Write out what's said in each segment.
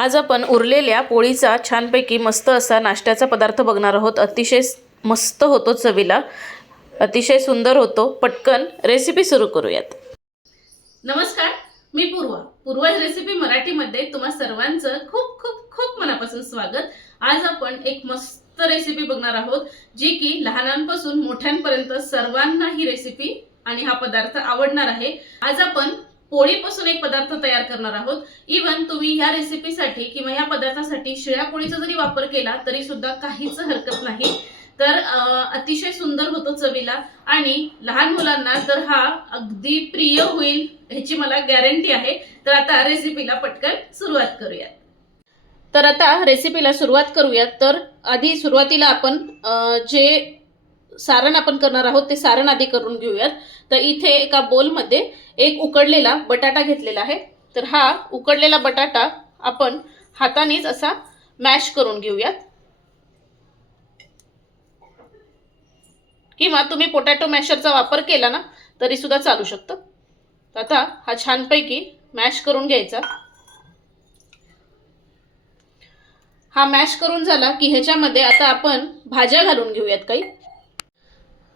आज आपण उरलेल्या पोळीचा छानपैकी मस्त असा नाश्त्याचा पदार्थ बघणार आहोत. अतिशय मस्त होतो चवीला. अतिशय सुंदर होतो. पटकन रेसिपी सुरू करूयात. नमस्कार मी पूर्वा. पूर्वा रेसिपी मराठीमध्ये तुम्हा सर्वांचं खूप खूप खूप मनापासून स्वागत. आज आपण एक मस्त रेसिपी बघणार आहोत जी की लहानांपासून मोठ्यांपर्यंत सर्वांना ही रेसिपी आणि हा पदार्थ आवडणार आहे. आज आपण पोळीपासून एक पदार्थ तयार करणार आहोत. इव्हन तुम्ही ह्या रेसिपीसाठी किंवा ह्या पदार्थासाठी शिळ्या पोळीचा जरी वापर केला तरी सुद्धा काहीच हरकत नाही. तर अतिशय सुंदर होतो चवीला आणि लहान मुलांना तर हा अगदी प्रिय होईल ह्याची मला गॅरंटी आहे. तर आता रेसिपीला पटकन सुरुवात करूयात. तर आता रेसिपीला सुरुवात करूयात. तर आधी सुरुवातीला आपण जे सारण आपण करणार आहोत ते सारण आधी करून घेऊयात. तर इथे एका बोलमध्ये एक उकडलेला बटाटा घेतलेला आहे. तर हा उकडलेला बटाटा आपण हातानेच असा मॅश करून घेऊयात. किंवा तुम्ही पोटॅटो मॅशरचा वापर केला ना तरी सुद्धा चालू शकतं. तर आता हा छानपैकी मॅश करून घ्यायचा. हा मॅश करून झाला की ह्याच्यामध्ये आता आपण भाज्या घालून घेऊयात काही.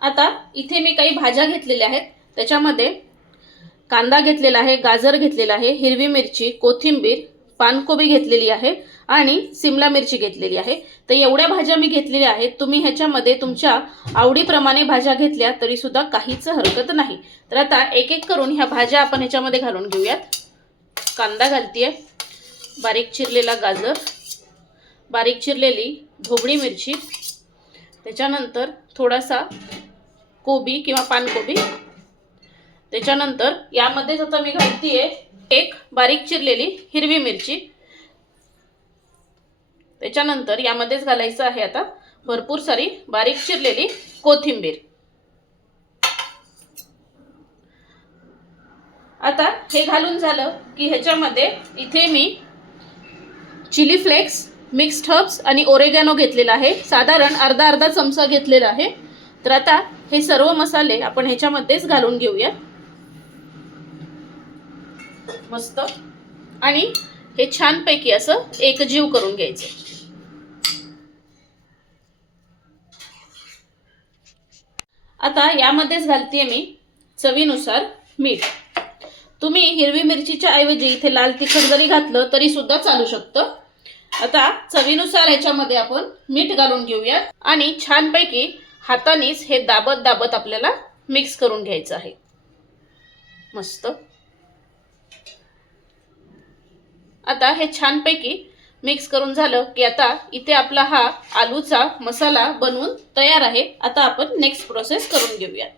आता इथे मी काही भाज्या घेतलेल्या आहेत. त्याच्यामध्ये कांदा घेतलेला आहे गाजर घेतलेला आहे हिरवी मिरची कोथिंबीर पानकोबी घेतलेली आहे आणि सिमला मिरची घेतलेली आहे. तर एवढ्या भाज्या मी घेतलेल्या आहेत. तुम्ही ह्याच्यामध्ये तुमच्या आवडीप्रमाणे भाज्या घेतल्या तरी सुद्धा काहीच हरकत नाही. तर आता एक एक करून ह्या भाज्या आपण ह्याच्यामध्ये घालून घेऊयात. कांदा घालतीये. बारीक चिरलेला गाजर बारीक चिरलेली ढोबळी मिरची. त्याच्यानंतर थोडासा कोबी किंवा पानकोबी. त्याच्यानंतर यामध्येच आता मी घालतीये एक बारीक चिरलेली हिरवी मिरची. त्याच्यानंतर यामध्येच घालायचं आहे आता भरपूर सारी बारीक चिरलेली कोथिंबीर. आता हे घालून झालं की ह्याच्यामध्ये इथे मी चिली फ्लेक्स मिक्स्ड हर्ब्स आणि ओरेगॅनो घेतलेला आहे. साधारण अर्धा अर्धा चमचा घेतलेला आहे. तर आता हे सर्व मसाले आपण ह्याच्यामध्येच घालून घेऊया. मस्त. आणि हे छानपैकी असं एकजीव करून घ्यायचं. आता यामध्येच घालते मी चवीनुसार मीठ. तुम्ही हिरवी मिरचीच्या ऐवजी इथे लाल तिखट जरी घातलं तरी सुद्धा चालू शकतं. आता चवीनुसार ह्याच्यामध्ये आपण मीठ घालून घेऊया आणि छानपैकी हातानेच हे दाबत दाबत आपल्याला मिक्स करून घ्यायचं आहे. मस्त. आता हे छानपैकी मिक्स करून झालं की आता इथे आपला हा आलूचा मसाला बनवून तयार आहे. आता आपण नेक्स्ट प्रोसेस करून घेऊयात.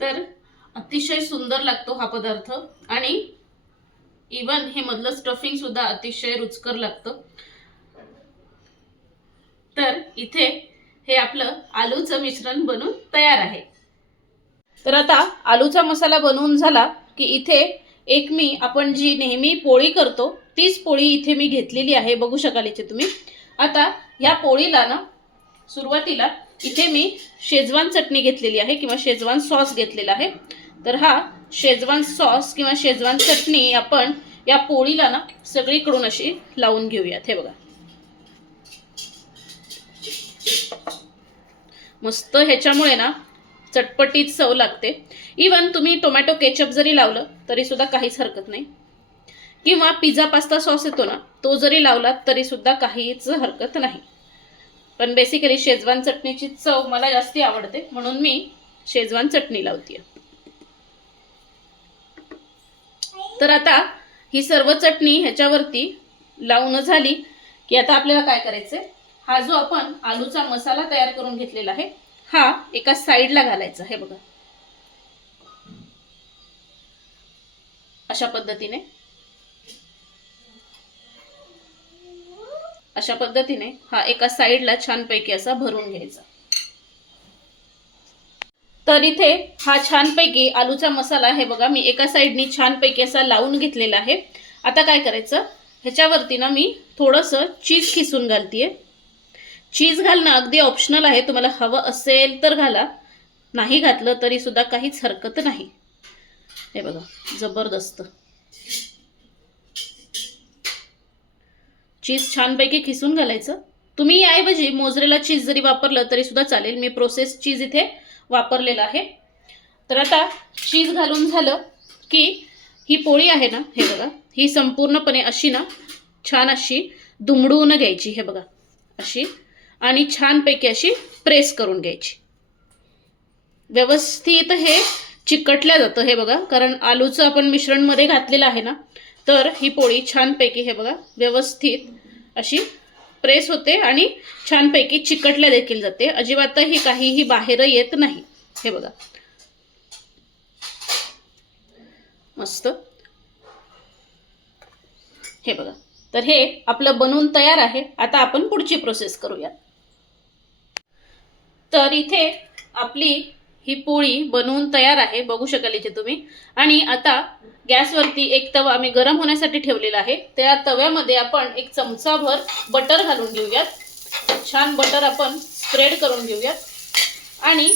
तर अतिशय सुंदर लागतो हा पदार्थ आणि इवन हे मधलं स्टफिंग सुद्धा अतिशय रुचकर लागतं. तर इथे हे आपलं आलूचं मिश्रण बनून तयार आहे. तर आता आलूचा मसाला बनवून झाला की इथे एक मी आपण जी नेहमी पोळी करतो तीच पोळी इथे मी घेतलेली आहे. बघू शकाल इथे तुम्ही. आता ह्या पोळीला ना सुरुवातीला इथे मी शेजवान चटणी घेतलेली आहे किंवा शेजवान सॉस घेतलेला आहे. तर हा शेजवान सॉस किंवा शेजवान चटणी आपण या पोळीला ना सगळीकडून अशी लावून घेऊयात. हे बघा. मस्त ह्याच्यामुळे ना चटपटीत चव लागते. इवन तुम्ही टोमॅटो केचप जरी लावलं तरी सुद्धा काहीच हरकत नाही. किंवा पिझ्झा पास्ता सॉस येतो ना तो जरी लावलात तरी सुद्धा काहीच हरकत नाही. पण बेसिकली शेजवान चटणीची चव मला जास्ती आवडते म्हणून मी शेजवान चटणी लावते तर आता ही सर्व चटणी ह्याच्यावरती लावून झाली की आता आपल्याला काय करायचं हा जो आपण आलूचा मसाला तयार करून घेतलेला आहे हा एका साईडला घालायचा हे बघा. अशा पद्धतीने. अशा पद्धतीने हा एका साईडला छानपैकी असा भरून घ्यायचा. तर इथे हा छानपैकी आलूचा मसाला हे बघा मी एका साईडनी छानपैकी असा लावून घेतलेला आहे. आता काय करायचं? ह्याच्यावरती ना मी थोडंसं चीज खिसून घालतीये. चीज घालणं अगदी ऑप्शनल आहे. तुम्हाला हवं असेल तर घाला. नाही घातलं तरी सुद्धा काहीच हरकत नाही. हे बघा जबरदस्त. चीज छानपैकी खिसून घालायचं. तुम्ही याऐवजी मोजरेला चीज जरी वापरलं तरी सुद्धा चालेल. मी प्रोसेस चीज इथे वापरलेलं आहे. तर आता चीज घालून झालं की ही पोळी आहे ना हे बघा ही संपूर्णपणे अशी ना छान अशी दुमडून घ्यायची हे बघा अशी. आणि छानपैकी अशी प्रेस करून घ्यायची. व्यवस्थित हे चिकटल्या जातं हे बघा कारण आलूचं आपण मिश्रणमध्ये घातलेलं आहे ना तर ही पोळी छानपैकी हे बघा व्यवस्थित अशी प्रेस होते आणि छानपैकी चिकटल्या देखील जाते. अजिबातही काहीही बाहेर येत नाही हे बघा. मस्त. हे बघा. तर हे आपलं बनवून तयार आहे. आता आपण पुढची प्रोसेस करूया तर इथे आपली ही पोळी बनवून तयार आहे बघू शकाल इथे तुम्ही. आणि आता गॅसवरती एक तवा मी गरम होण्यासाठी ठेवलेला आहे. त्या तव्यामध्ये आपण एक चमचाभर बटर घालून घेऊयात. छान बटर आपण स्प्रेड करून घेऊयात. आणि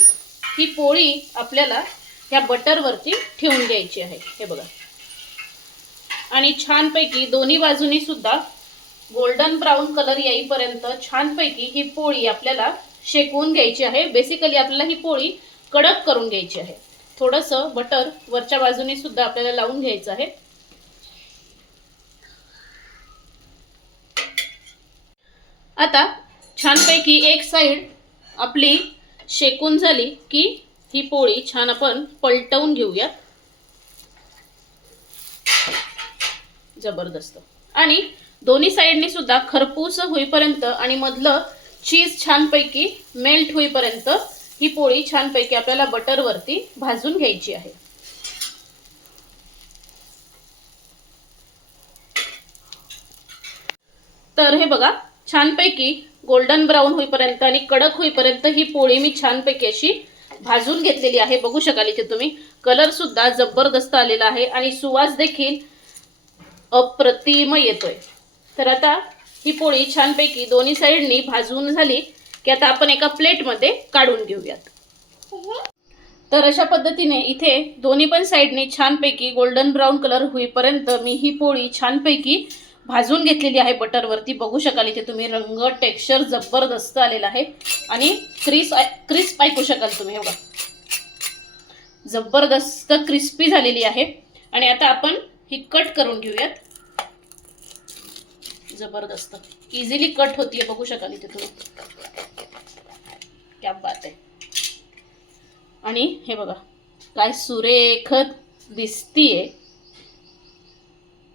ही पोळी आपल्याला ह्या बटरवरती ठेवून द्यायची आहे. हे बघा. आणि छानपैकी दोन्ही बाजूनी सुद्धा गोल्डन ब्राऊन कलर येईपर्यंत छानपैकी ही पोळी आपल्याला शेकवून घ्यायची आहे. बेसिकली आपल्याला ही पोळी कडक करून घ्यायची आहे. थोडंसं बटर वरच्या बाजूने सुद्धा आपल्याला लावून घ्यायचं आहे. आता छानपैकी एक साईड आपली शेकून झाली की ही पोळी छान आपण पलटवून घेऊयात. जबरदस्त. आणि दोन्ही साईडनी सुद्धा खरपूस होईपर्यंत आणि मधलं चीज छानपैकी मेल्ट होईपर्यंत ही पोळी छानपैकी आपल्याला बटरवरती भाजून घ्यायची आहे. तर हे बघा छानपैकी गोल्डन ब्राऊन होईपर्यंत आणि कडक होईपर्यंत ही पोळी मी छानपैकी अशी भाजून घेतलेली आहे. बघू शकाल इथे तुम्ही. कलर सुद्धा जबरदस्त आलेला आहे आणि सुवास देखील अप्रतिम येतोय. तर आता ही पोळी छानपैकी दोन्ही साईडनी भाजून झाली की आता आपण एका प्लेटमध्ये काढून घेऊयात. तर अशा पद्धतीने इथे दोन्ही पण साईडने छानपैकी गोल्डन ब्राऊन कलर होईपर्यंत मी ही पोळी छानपैकी भाजून घेतलेली आहे बटरवरती. बघू शकाल इथे तुम्ही रंग टेक्स्चर जबरदस्त आलेला आहे. आणि क्रिस क्रिस्प ऐकू शकाल तुम्ही हे बघा. जबरदस्त क्रिस्पी झालेली आहे. आणि आता आपण ही कट करून घेऊयात. जबरदस्त. इझिली कट होतीये बघू शकाल इथे तुम्ही. क्या बात आहे. आणि हे बघा काय सुरेख दिसतीये.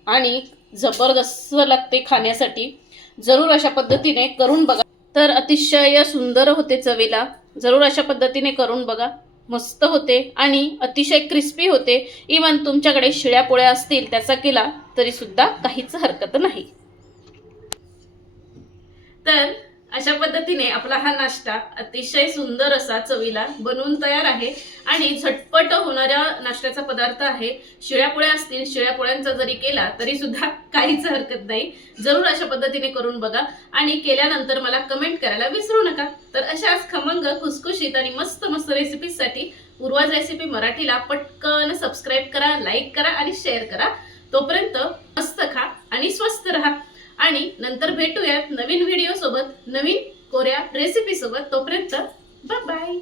आणि जबरदस्त लागते खाण्यासाठी. जरूर अशा पद्धतीने करून बघा. तर अतिशय सुंदर होते चवीला. जरूर अशा पद्धतीने करून बघा. मस्त होते आणि अतिशय क्रिस्पी होते. इवन तुमच्याकडे शिळ्या पोळ्या असतील त्याचा केला तरी सुद्धा काहीच हरकत नाही. तर अशा पद्धतीने आपला हा नाश्ता अतिशय सुंदर असा चवीला बनवून तयार आहे आणि झटपट होणाऱ्या नाश्त्याचा पदार्थ आहे. शिळ्या पोळ्या असतील शिळ्या पोळ्यांचा जरी केला तरी सुद्धा काहीच हरकत नाही. जरूर अशा पद्धतीने करून बघा आणि केल्यानंतर मला कमेंट करायला विसरू नका. तर अशाच खमंग खुसखुशीत आणि मस्त मस्त रेसिपीजसाठी पूर्वाज रेसिपी मराठीला पटकन सबस्क्राईब करा लाईक करा आणि शेअर करा. तोपर्यंत मस्त खा आणि स्वस्त राहा. आणि नंतर भेटूयात नवीन व्हिडिओ सोबत नवीन कोऱ्या रेसिपी सोबत. तोपर्यंत बाय